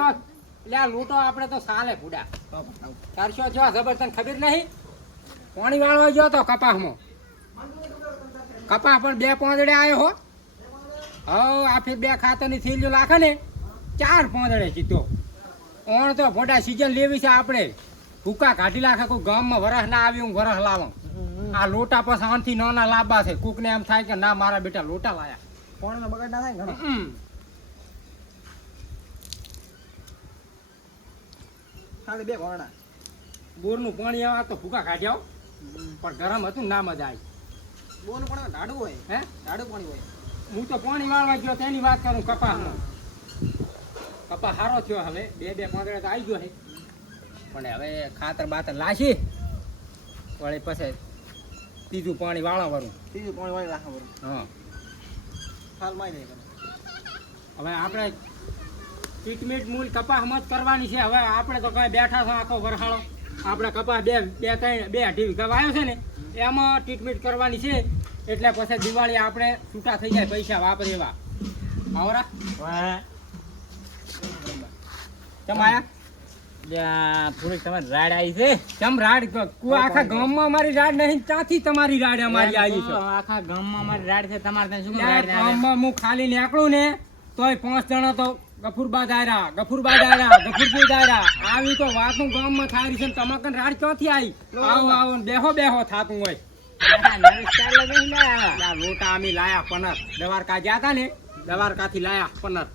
ચારસો એટલે આ લૂંટો આપણે તો સાલે ફૂડા ચારસો જો જબરદસ્ત ખબર નહીં? પાણી વાળો ગયો તો કપાસમાં. કપાસ પણ બે પોંદડે આવ્યો હો. હવ આ ફેર બે ખાતરની થેલીઓ લાખે ને. ચાર પોંદડે સીધો ઓણ તો મોટા સીઝન લેવી છે આપણે. ભૂકા કાઢી લાખે કોઈ ગામમાં વરસ ના આવ્યું વરસ લાવો. આ લોટા પછી આનથી નાના લાંબા છે. કૂકને એમ થાય કે ના મારા બેટા લોટા લાયા. પાણીનો બગડ ના થાય ખાલી બે ઘોરણા બોરનું પાણી આવે તો ભૂકા કાઢ્યા. પણ ગરમ હતું ના મજા આવી. બોરનું પણ ઢાડું હોય. હે? ઢાડું પાણી હોય. હું તો પાણી વાળવા ગયો તેની વાત કરું કપાસનો. કપા સારો થયો હવે. બે બે પાંદડા તો આવી ગયો છે. પણ હવે ખાતર બાતર લાશી. વળી પછી ત્રીજું પાણી વાળા વરું ત્રીજું પાણી વાળી રાખવા બરું હા. હાલમાં હવે આપણે ટ્રીટમેન્ટ મૂળ કપાસમાં જ કરવાની છે. હવે આપણે તો કઈ બેઠા છો આખો વરહાળો. આપણે કપાસ બે બે ત્રણ બે અઢી વીઘા વાયો છે ને એમાં ટ્રીટમેન્ટ કરવાની છે. એટલે પછી દિવાળી આપણે છૂટા થઈ જાય પૈસા વાપરે એવા. આવરા આયા? થોડીક તમારી રાડ આવી છે કેમ રાડ? કુ આખા ગામમાં અમારી રાડ નહીં ત્યાંથી તમારી રાડ અમારી આવી છે? આખા ગામમાં અમારી રાડ છે તમારે શું? ગામમાં હું ખાલી નીકળું ને તોય પાંચ જણા તો ગફુરબા દાયરા ગફુરબા દાયરા ગફુરજી દાયરા. આવી તો વાતું ગામમાં થાય છે તમાકન રાડ ક્યાંથી આવી? આવો આવો બેહો બેહો થાતું હોય. લોટા અમે લાયા પનર. દવારકા ગયા હતા ને? દવારકાથી લાયા પનર.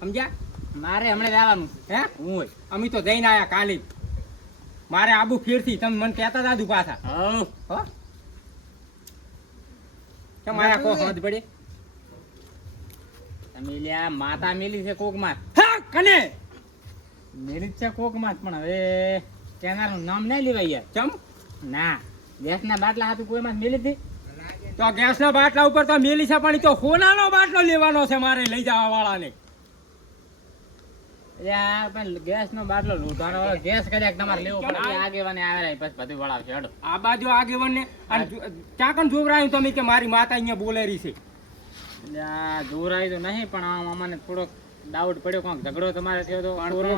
સમજ્યા? મારે હમણાં જ હે હું? હોય. અમે તો જઈને આયા કાલે. મારે આબુ ફેરથી. તમે મને કહેતા દાદુ પાછા. હો? કેમ આયા કો સમજ પડી? તમે લ્યા માતા મેલી છે કોકમાં હા કને? મેલી છે કોક માત પણ હવે તેનારું નામ નહીં લેવાય યાર. ચમ? ના ગેસના બાટલા હાથું કોઈમાં મેલી હતી તો ગેસના બાટલા ઉપર તો મેલી છે પણ તો સોનાનો બાટલો લેવાનો છે મારે લઈ જવા વાળાને. યાર પણ ગેસનો બાટલો લૂંટવાનો વાળો ગેસ કદાચ તમારે લેવો પડે. આગેવાને આવે રહે પછી બધું વળાવશે. હેડો. આ બાજુ આગેવન ને ચાકન જોવરાયું તમે કે મારી માતા અહીંયા બોલેરી છે? જોરાય તો નહીં પણ આમ અમને થોડોક ડાઉટ પડ્યો કોઈક ઝઘડો તમારે થયો તો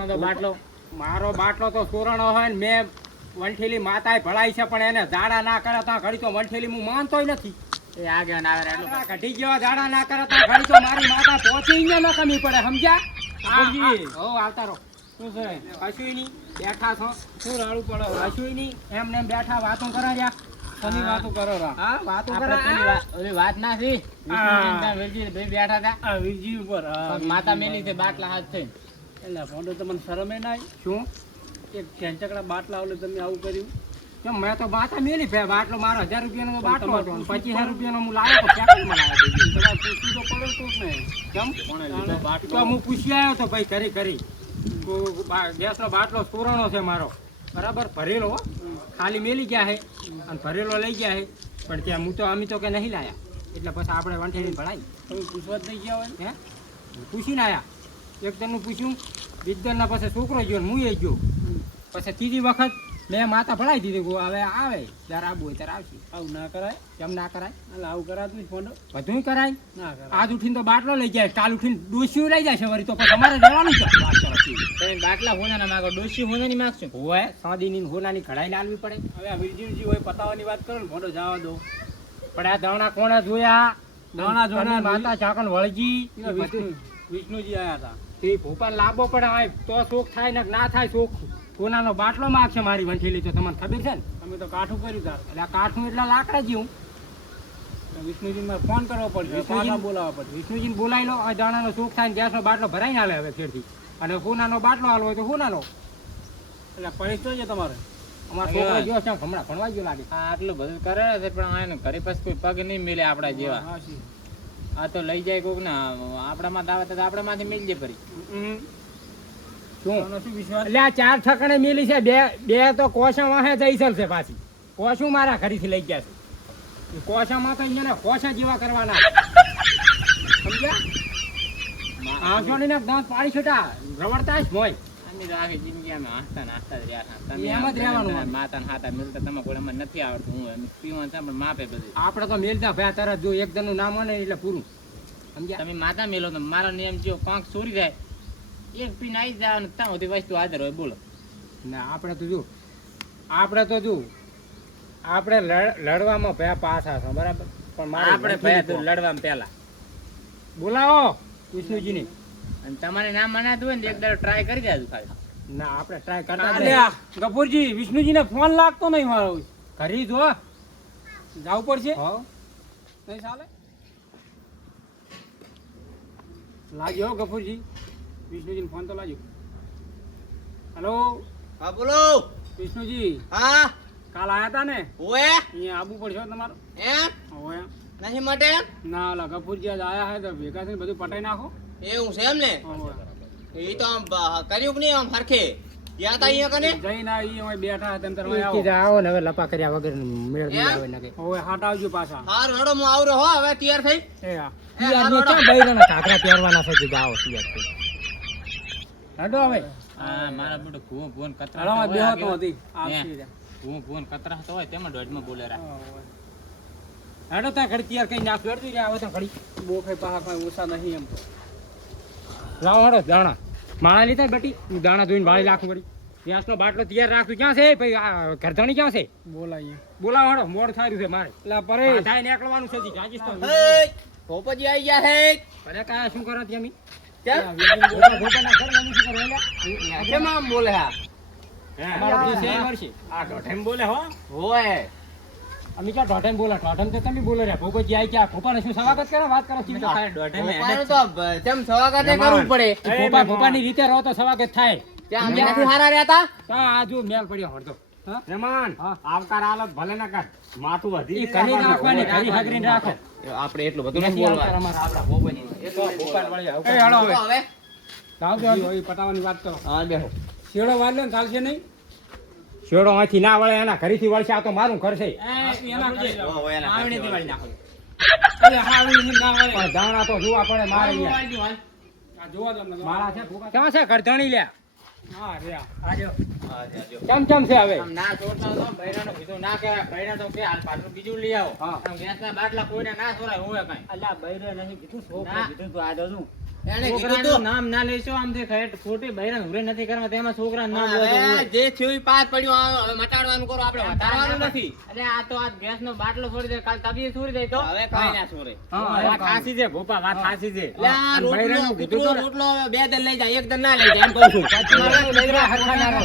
તો બાટલો મારો બાટલો તો સોરાનો હોય ને મેં વંઠેલી માતાએ ભળાઈ છે પણ એને ઝાડા ના કરે તો ઘડી તો વંઠેલી હું માનતોય નથી. એ આગેવાન આવે રહે એટલું આ કઢી જેવા ઝાડા ના કરે તો ઘડી તો મારી માતા પહોંચી ગયા ના કમી પડે સમજ્યા. હો આવતા રહો. શું છે? કશું નહીં બેઠા છો. શું રાડું પડે? કશું નહીં એમ ને એમ બેઠા વાતો કરાવ્યા. શની વાતો કરો રા. હા વાતો કરા. ઓલી વાત ના થી ત્યાં ભાઈ બેઠા હતા. આ વીરજી ઉપર માતા મેલી છે બાટલા હાથ થઈ એટલે ફોટો તમને શરમે ના શું? એક ખેંચકડા બાટલા ઓલે તમે આવું કર્યું. કેમ મેં તો બાટા મેલી ભાઈ બાટલો મારો હજાર રૂપિયાનો તો બાટલો હતો. પચીસ હજાર રૂપિયાનો હું લાવ્યો તો પેકેટમાં લાવ્યો તો. તમારે તો પડે કોક ને? કેમ? બાટલો? તો હું પૂછી આવ્યો તો ભાઈ કરી કરી ગેસ નો ગેસનો બાટલો સુરણો છે મારો. બરાબર ભરેલો હો. ખાલી મેલી ગયા છે અને ભરેલો લઈ ગયા છે પણ ત્યાં હું તો અમે તો કે નહીં લાયા. એટલે પછી આપણે વંઠેલી ભળાઈ તમે પૂછવા જ નહીં ગયા હોય હે? પૂછીને આવ્યા એક જણનું પૂછ્યું બીજના પછી છોકરો ગયો હું એ ગયો. પછી ત્રીજી વખત મેં માતા ભળાઈ દીધી હવે આવે ત્યારે આવું હોય ત્યારે આવશે. આવું ના કરાય? કેમ ના કરાય? એટલે આવું કરાતું નહીં ફોન બધું કરાય. ના કરાય. આજ ઉઠીને તો બાટલો લઈ જાય કાલ ઉઠીને ડોસીઓ લઈ જાય છે વળી તો પછી અમારે રહેવાનું છે. વાત બાટલા હોનાના માગો ડોશી હોનાની માગશું હોય સાદીની હોનાની કઢાઈ લાવવી પડે. હવે આ વીરજીજી હોય પતાવવાની વાત કરો ને ફોટો જવા દો. પણ આ દાણા કોણે જોયા? દાણા જોયા, માતા ચાકણ વળજી વિષ્ણુ વિષ્ણુજી આવ્યા હતા. તે ભોપાલ લાંબો પડે હવે તો શોખ થાય ને ના થાય શોખ સોનાનો બાટલો માગશે મારી વંઠેલી તો તમને ખબર છે ને તમે તો કાઠું કર્યું તાર એટલે આ કાઠું એટલે લાકડા જેવું. વિષ્ણુજીને મારે ફોન કરવો પડશે વિષ્ણુજી- બોલાવવા પડશે. વિષ્ણુજીને બોલાવી લો આ દાણાનો શોખ થાય ને ગેસનો બાટલો ભરાઈને આલે હવે ફેરથી અને સોનાનો બાટલો હાલો હોય તો સોનાનો. એટલે પૈસ છે તમારે. અમારો છોકરો ગયો છે હમણાં ભણવા ગયો લાગે. આટલું બધું કરે છે પણ એને ઘરે પછી કોઈ પગ નહીં મિલે આપણા જેવા. આ તો લઈ જાય કોક ના આપણામાં દાવે તો આપણામાંથી મિલજે ફરી. એટલે આ ચાર ઠકણે મિલી છે. બે બે તો કોશા વાહે જઈ છે પાછી. કોશું મારા ઘરેથી લઈ ગયા છે. કોશામાં તો અહીંયા કોશા જેવા કરવાના. સમજ્યા? આંસોડીને દાંત પાડી છૂટા રવડતા જ હોય. આખી જિંદગી અમે હસતા ને જ રહ્યા એમ જ રહેવાનું. માતા ને હાથા મિલતા તમે કોઈ અમને નથી આવડતું. હું પીવાનું છે પણ માપે બધું. આપણે તો મેલતા ભયા તરત જો એક જણનું નામ હોય ને એટલે પૂરું. સમજ્યા? તમે માતા મેલો તો મારો નિયમ જો પાંખ ચોરી જાય એક પીને આવી જવાનું ત્યાં સુધી વસ્તુ હાજર હોય બોલો. ના આપણે તો જો આપણે તો જો આપણે લડવામાં ભયા પાછા છો બરાબર? પણ મારે આપણે ભયા તું લડવામાં પહેલા. બોલાવો વિષ્ણુજીને. અને તમારે ના મનાતું હોય ને એક દાડો ટ્રાય કરી દેજો ખાલી. ના આપણે ટ્રાય કરતા જ અલ્યા ગફુરજી વિષ્ણુજીને ફોન લાગતો નહીં મારો. ઘરે જો જવું પડશે? હા. નહીં ચાલે? લાગ્યો ગફુરજી. વિષ્ણુજીને ફોન તો લાજો હેલો હા બોલો. વિષ્ણુજી? હા? કાલ આયા તા ને? ઓએ અહીંયા આબુ પડશે તમારે. એમ? હવે. નહીં માટે? ના ઓલા ગફુરજી આજ આયા હે તો ભેગા થઈને બધું પટાઈ નાખો. એવું છે એમ ને? એ તો આમ કર્યું કે નહીં આમ હરખે? ગયા તા કને? જઈને આવી અમે બેઠા હતા તેમ તાર આવો. આવો ને હવે લપા કર્યા વગર મેળ નહીં આવે નકે હવે હાટ આવજો પાછા. હારું હેડો હું આવરો હો હવે તૈયાર થઈ. એ હા એ તિયાર હારું ને હેડો. ક્યાં બૈરાના ઘાઘરા પહેરવાના છે કીધું આવો તિયાર થઈ. હડો હવે. હા મારા બેટો ભૂવો ભૂવન કતરા હળવા બેહો હતી હે. આવશે જા. ભૂવો ભૂવન કતરા તો હોય તેમાં દોઢમાં બોલે રાખ. હવે. હડો ઘડી તૈયાર કરી નાખ્યું હેડતું રે આવે તો ઘડી બોખે પાહા કોઈ ઓછા નહીં એમ તો. લાવો હડો દાણા. માળા લીધા બેટી? દાણા જોઈને વાળી ઘડી ગેસનો બાટલો તૈયાર રાખ્યું ક્યાં છે? ભાઈ આ ઘરધણી ક્યાં છે? બોલાય બોલાવો હડો મોડ થાય છે મારે. એટલે પરે થાય નીકળવાનું છે તો. હે ભોપજી આવી ગયા હે. પરે કાંઈ શું કરો ત્યાં કેમ કરવા એલા? કેમ આમ બોલે હા? અમારો દેશ એ વર્ષે. આ દોઢેમ બોલે હો. ઓય અમે ક્યાં ઢોઢેમ બોલા? ઢોઢેમ તો તમે બોલો રહ્યા. ભોપાજી આઈ ક્યાં ભોપાને શું સ્વાગત કરે? વાત કરો તમે ચીજો તો ખાલી દોઢેમે એને ભોપાનું તો બ- તેમ સ્વાગત કરવું પડે. ભોપા ભોપાની રીતે રહો તો સ્વાગત થાય. ત્યાં અમે નથી હારા રહ્યા તા હા આ જો મેલ પડ્યો? આવકાર હાલત ભલે ના કર માથું વધી નાખવાની રાખો. આપણે એટલું બધું નથી નથી બોલવા અમારા આપણા ભોપાની. પટાવાની વાત કરો. હા બેહો. શેડો વાળ્યો ને ચાલશે નહીં? શેડો અહીંથી ના વળે એના ઘરેથી વળશે આ તો મારું ઘર છે. દાણા તો જોવા પડે મારે જોવા તમને મારા છે છે ઘરધણી લ્યા? હા હા, ચમ ચમ છે હવે ના છોડતા તો બૈરાનું કીધું ના કે બૈરા તો કે હાલ પાછું બીજું લઈ આવો. હા. આમ ગેસના બાટલા કોઈને ના છોડાય હોય કઈ અલ્યા બૈરે નહીં કીધું ના. કીધું તું આ દઉં એણે કીધું છોકરાનું નામ ના લઈશો આમ તે ખરેટ ખોટી બૈરાને હુરે નથી કરવા તેમાં છોકરાનું નામ પણ લેતો હવે હોય. જે થયું પાસ પડ્યું મટાડવાનું કરો આપણે વધારવાનું નથી. અરે આ તો આ ગેસનો બાટલો છોડી દે કાલ તબિયત છોડી દે તો? હવે કાંઈ ના છોડે. હા, વાત છે ભોપા વાત સાચી છે. એટલે આ અને કીધું તો રોટલો બે દલ લઈ જાય એક દલ ના લઈ જાય એમ કહું છું.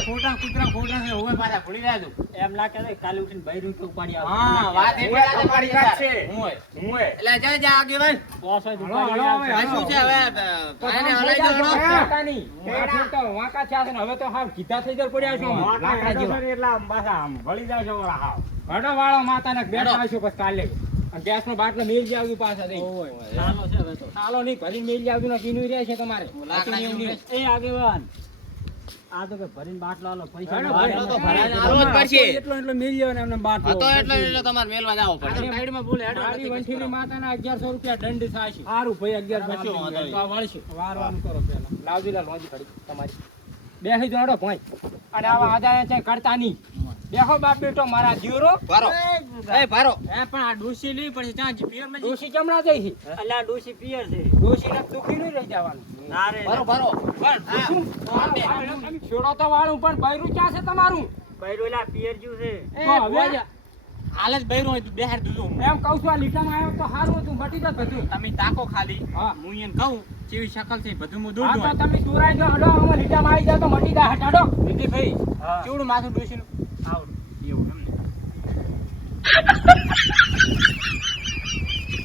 ખોટા કૂતરા ખોટા છે પાછા ભૂલી જાજો એમ લાગે છે કાલે ઉઠીને બૈરું તો ઉપાડી આવે. હા વાત એટલે આજે પડી જશે હું એટલે જા જા આગેવાન. હોય ઉપાડી આવે. શું છે હવે ને હવે તો હાવ કીધા થઈ પડ્યા છો. લાકડા જેવા. એટલે પાછા વળી હાવ. માતાને બેઠા આવશો પછી કાલે. આ ગેસનો બાટલો મેલજી આવ્યું પાછા દઈ. ચાલો છે હવે તો. ચાલો નહીં આવ્યું ને પીનું રહે છે તમારે. એ આગેવાન. આ તો કે ભરીને બાટલો આલો પૈસા બાટલો તો ભરાઈને આવે. જ પડશે. એટલો એટલો મિલી જાય એમને બાટલો. તો એટલે એટલે તમારે મેલવા જાવ આ સાઈડમાં બોલે હેડો મારી વંઠીલી માતાના અગિયારસો રૂપિયા દંડ થાય સારું ભાઈ અગિયાર બાર કશો વાંધો તો વળશે. વારવાનું કરો પહેલા. લાવજી લાલ મોજી ખડી તમારી. બેસી જો હડો અને આવા આદાય છે કરતા નહીં. બેહો બાપ બેટો મારા જીવરો. ભારો. એ ભારો. હે પણ આ ડોસી લેવી પડશે ત્યાં પિયરમાં ડોશી ચમડા જઈ છે. અલ્યા ડોસી પિયર છે. ડોશી ને સુખી નહીં રહી જવાનું. ભારો ભારો. પણ તમે છોડો તો વાળું પણ બૈરું ક્યાં છે તમારું? બૈરોલા પિયર જ્યુ છે. હાલ જ બૈરો હોય બેહાર દીધું એમ કહું છું આ લીટામાં આવ્યો તો સારું હતું મટી જાત બધું. તમે તાકો ખાલી. હું. એને કહું કેવી શકલ છે બધું હું દૂર હા તમે સુરાઈ જો હડો અમે લીટામાં આવી જાવ તો મટી જાય હટાડો. દીદી ભાઈ હા. માથું ડોસીનું. આવડું એવું એમ ને.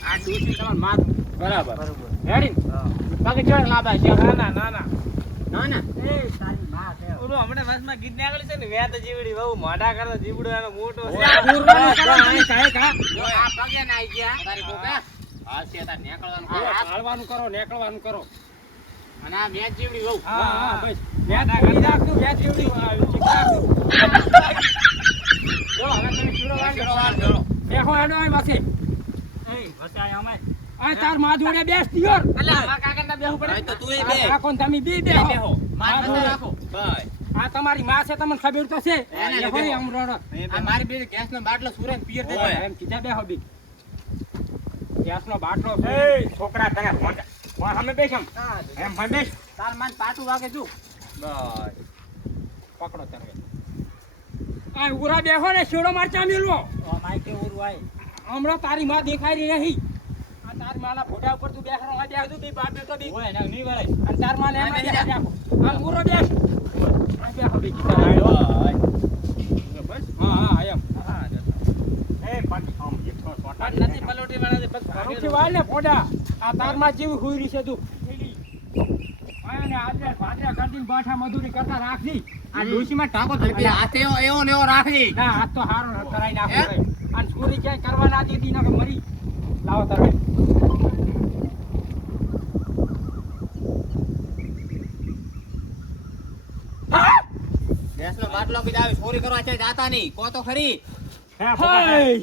આ ડોસી તમારું માથું. બરાબર. બરોબર. બાકી ચડ લાંબા છે. ના ના ના ના. ના ના. એ તારી માં છે. ઓલું હમણાં વચમાં ગીત છે ને વેત જીવડી બહુ મોઢા કરતા જીવડો એનો મોટો છે. કરો. આ પગે ના આઈ ગયા. તારી કોકા હા. છે તાર નીકળવાનું કરો. હાલવાનું કરો નીકળવાનું કરો. અને આ વેત જીવડી બહુ. હા હા બસ. વ્યાજ કરી નાખતું વ્યાજ જેવડી નાખતું. હવે તમે ચૂડો. ચલો ચલો આ તારમાં જોડે બેસ દિયોર અલ્યા આ કાકા ના બેહું પડે? તો તું એ બે આ કોણ તમે બી બે બેહો. માર પાસે રાખો. ભાઈ. આ તમારી માં છે તમને ખબર તો છે. એને બેહો. આમ રડો. આ મારી બેન ગેસ નો બાટલો સુરત પીર દે એમ કીધા બેહો બી. ગેસનો બાટલો એ છોકરા તને ફોન વાહ, સામે બેસમ એમ ભાઈ બેસ. તાર મન પાટું વાગે તું બસ પકડો તમે આ ઉરા બેહો ને શેડો માર ચા મેલવો. ઓ માઈકે ઉરું આય. હમણાં તારી માં દેખાઈ રહી નહીં. તાર માના ફોટા ઉપર તું બેસરો આ બેસ તું બી બાપ બેઠો બી. ઓય ના નહીં વરાય. અને તારમાં લેવા બેસ બેસી આ ઉરો બેસ. આ બેહો બી. બસ હા હા એમ. એ પાટી આમ એકસો સોટા નથી પલોટી વાળા દે પગ ઘણુંથી વાળ ને ફોટા. આ તારમાં જેવી હુઈ રહી છે તું. આને આજે ભાજરા કાઢીને બાઠા મધુરી કરતા આ ટાંકો એવો ને એવો રાખી. ના હાથ તો હારો કરાઈ નાખો અને ચોરી ક્યાંય કરવા ના દીધી ના મરી. લાવો તમે. ગેસનો બાટલો કીધા આવી ચોરી કરવા છે જાતા નહીં કો તો ખરી. હાય.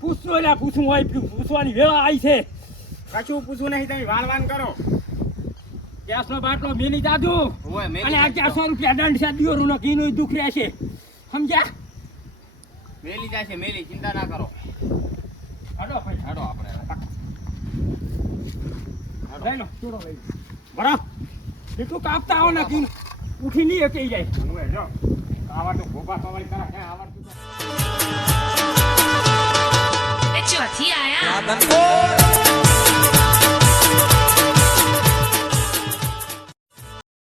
પૂછો એટલે પૂછું હોય પૂછવાની વેળા આવી છે. કશું પૂછવું નહીં તમે વાળ વાન કરો. ગેસનો બાટલો મેલી જાજો. ઓય મેલી અને આ ચારસો રૂપિયા દંડ છે દિયોરું નો ઘીનું દુઃખ રહેશે સમજ્યા? મેલી જાય છે મેલી ચિંતા ના કરો. હડો ભાઈ હેડો આપણે લઈ લો લઈ લો. એટલું કાપતા આવો ને ઘી ઉઠી નહીં એકે જાય. હું એ જો આવા તો ગોપા સવારી કરા હે આવડતું તો એ ચોથી આયા. રાધન કો